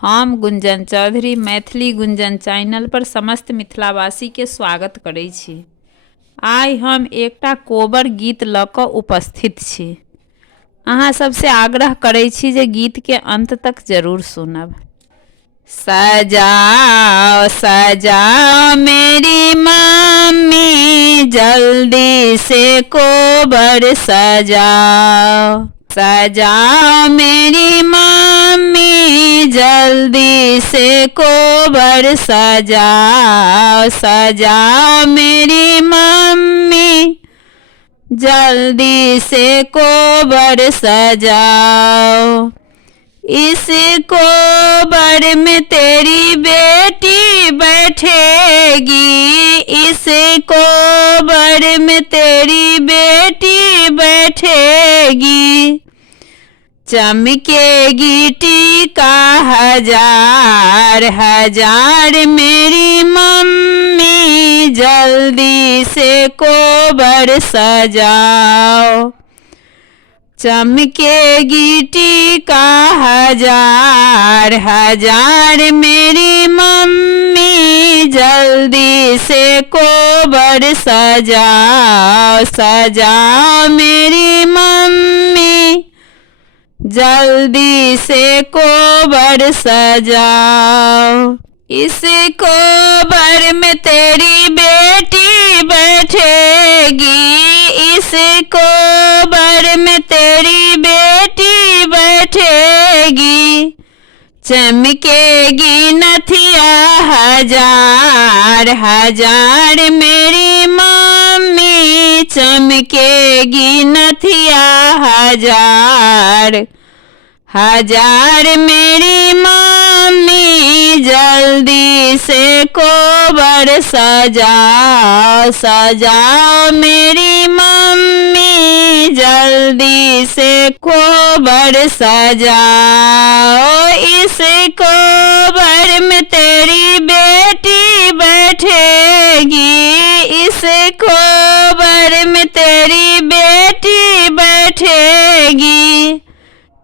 हम गुंजन चौधरी मैथिली गुंजन चैनल पर समस्त मिथिलावासी के स्वागत करै छी। आइ हम एकटा कोबर गीत लऽ कऽ उपस्थित छी। अहाँ सबसे आग्रह करै छी जे गीत के अंत तक जरूर सुनब। सजाओ सजाओ मेरी मम्मी जल्दी से कोबर सजाओ, सजाओ मेरी मम्मी जल्दी से कोबर सजाओ, सजाओ मेरी मम्मी जल्दी से कोबर सजाओ। इस कोबर में तेरी बेटी बैठेगी, इस कोबर में तेरी बेटी बैठेगी। चमकेगी टीका हजार हजार मेरी मम्मी जल्दी से कोबर सजाओ। चमकेगी टीका हजार हजार मेरी मम्मी जल्दी से कोबर सजाओ, सजाओ मेरी मम्मी जल्दी से कोबर सजाओ। इस कोबर में तेरी बेटी बैठेगी, इस कोबर में तेरी बेटी बैठेगी। चमकेगी नथिया हजार हजार मेरी मम्मी चमकेगी नथिया हजार हजार मेरी मम्मी जल्दी से कोबर सजाओ, सजाओ मेरी मम्मी जल्दी से कोबर सजाओ। इस कोबर में तेरी बेटी बैठेगी, इस कोबर में तेरी बेटी बैठेगी।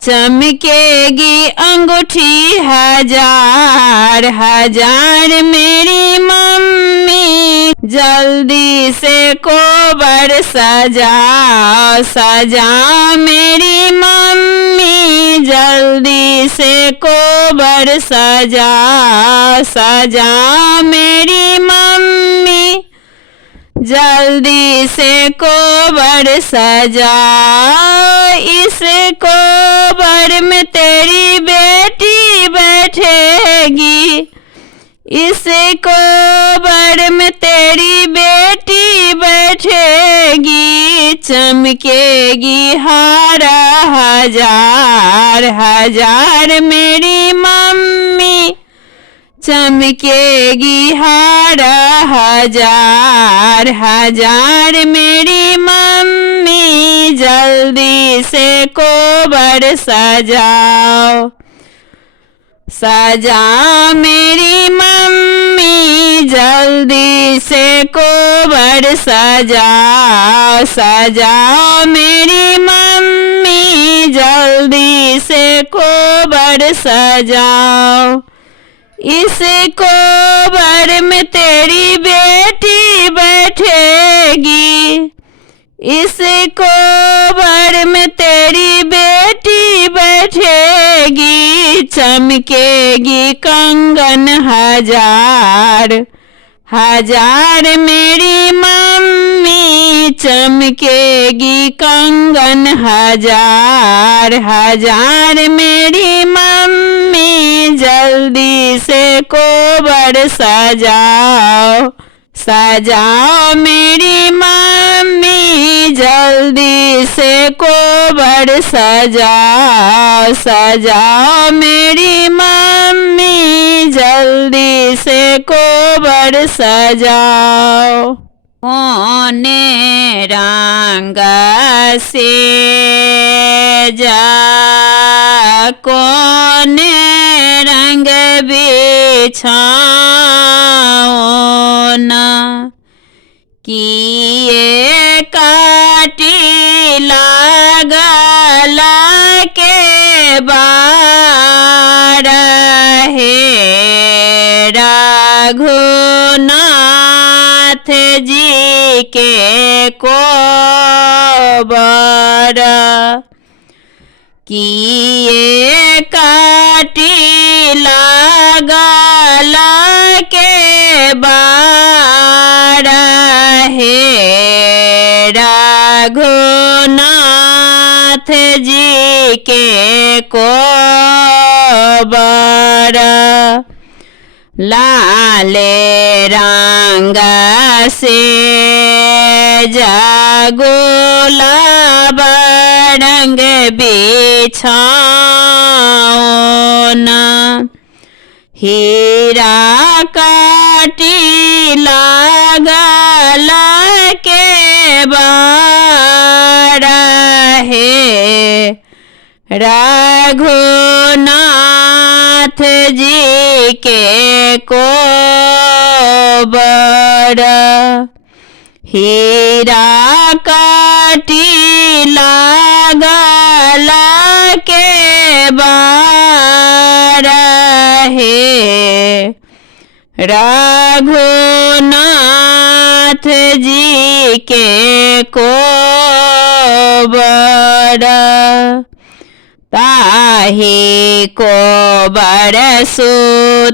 चमकेगी अंगूठी हजार हजार मेरी मम्मी जल्दी से कोबर सजाओ, सजाओ मेरी मम्मी जल्दी से कोबर सजाओ, सजाओ मेरी मम्मी जल्दी से कोबर सजाओ। इस कोबर में तेरी बेटी बैठेगी, इस कोबर में तेरी बेटी बैठेगी। चमकेगी हारा हजार हजार मेरी मम्मी चमकेगी हारा हजार हजार मेरी मम्मी जल्दी से कोबर सजाओ, सजाओ मेरी मम्मी जल्दी से कोबर सजाओ, सजाओ मेरी मम्मी जल्दी से कोबर सजाओ। इस कोबर में तेरी बेटी बैठेगी, इस कोबर में तेरी बेटी बैठेगी। चमकेगी कंगन हजार हजार मेरी मम्मी चमकेगी कंगन हजार हजार मेरी मम्मी जल्दी से कोबर सजाओ, सजाओ मेरी मम्मी जल्दी से कोबर सजाओ, सजाओ मेरी मम्मी जल्दी से कोबर सजाओ। कोने रंग से जा कोने रंग बिछाओ न किए काटी लागला के बार रघुनाथ जी के कोबर किए काटी लागल के बार हे रघुनाथ जी के कोबर लाले रंग से गुलाब रंग बिछौना हीरा काटी लागल के बार हे रघुनाथ जी के कोबर हीरा काटी लागल के बार हे रघुनाथ जी के कोबर ताहि कोबर सुतलानी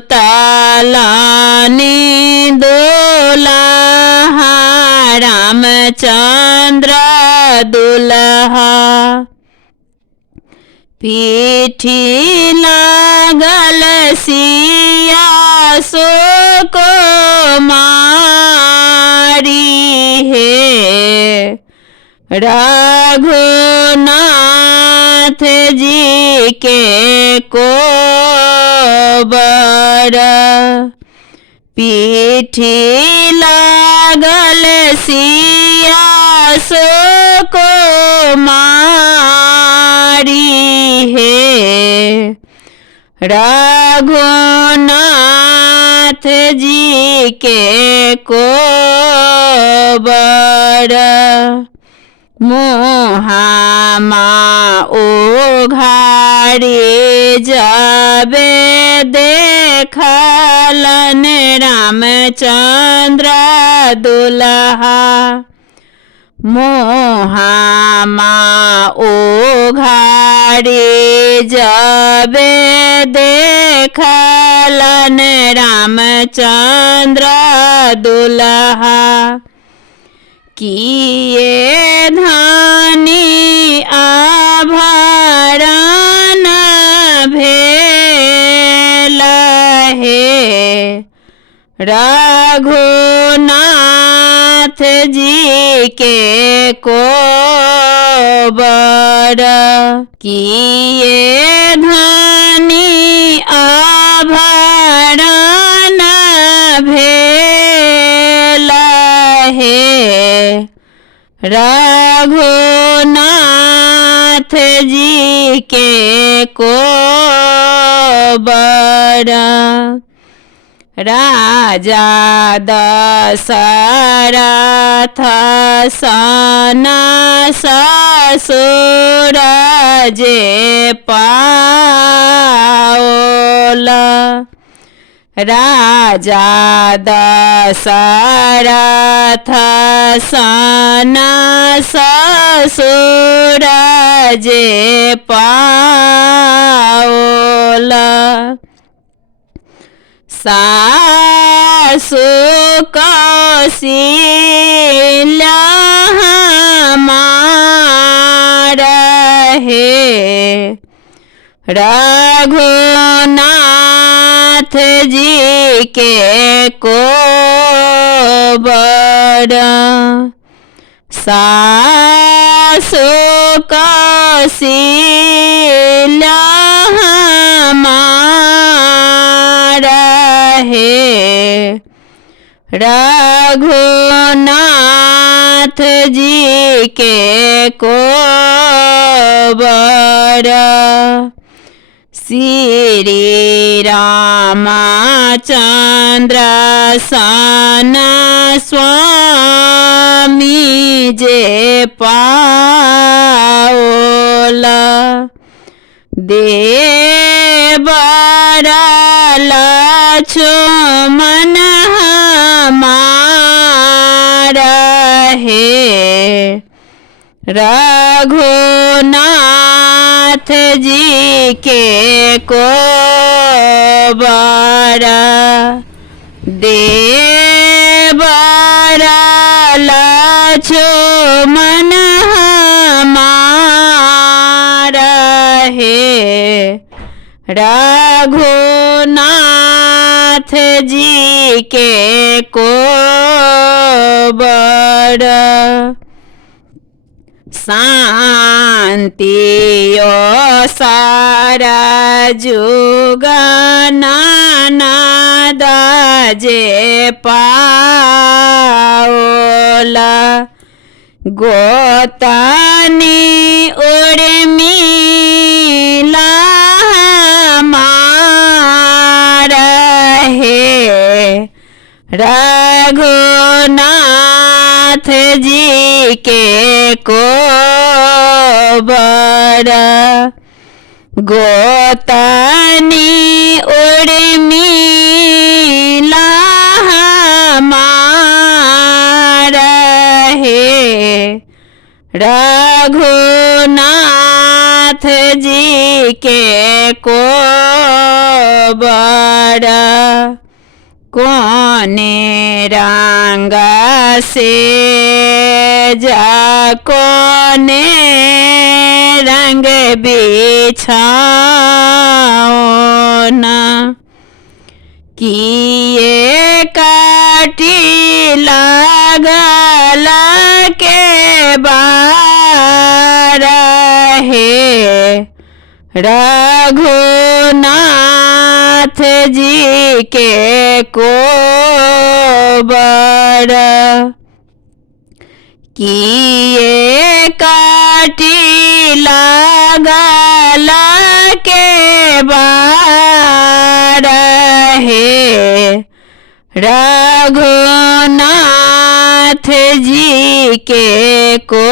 दुल्हा रामचंद्र दुल्हा पीठी लागल सिया सुकुमारी हे रघुनाथ जी के कोबर पीठी लागल सिया सुकुमारी हे रघुनाथ जी के कोबर मुहामा उघारी जाबे देखलन रामचंद्र दुल्हा मुहामा उघारी जाबे देखलन रामचंद्र दुल्हा किए धानी आभरण भेल हे रघुनाथ जी के कोबर किए धानी आभरण भेल हे रघुनाथ जी के कोबर राजा दशरथ सन ससुर जे पाओल राजा दशरथ सन ससुर जे पाओल सासु कौशल्या हमार हे रघुनाथ जी के कोबर सासु कौशल्या हमार हे रघुनाथ जी के कोबर श्री रामचंद्र सन स्वामी जे पाओल देवर लक्ष्मण हमारा है। रघुनाथ जी के कोबरा देवरा लक्ष्मण हमारा है। रघुनाथ जी के कोबरा शांतियो सारा जुगना जे पाओला। गोतानी उर्मिला हमारा है। रघुनाथ जी के कोबरा गोतानी उर्मिला हमारा है। रघुनाथ जी के कोबरा कोने रंग से जा कोने रंग बिछाओना। किए काटी लागल के बार है। रघुनाथ जी के कोबरा किए काटी लागल के बार है। रघुनाथ जी के कोबरा।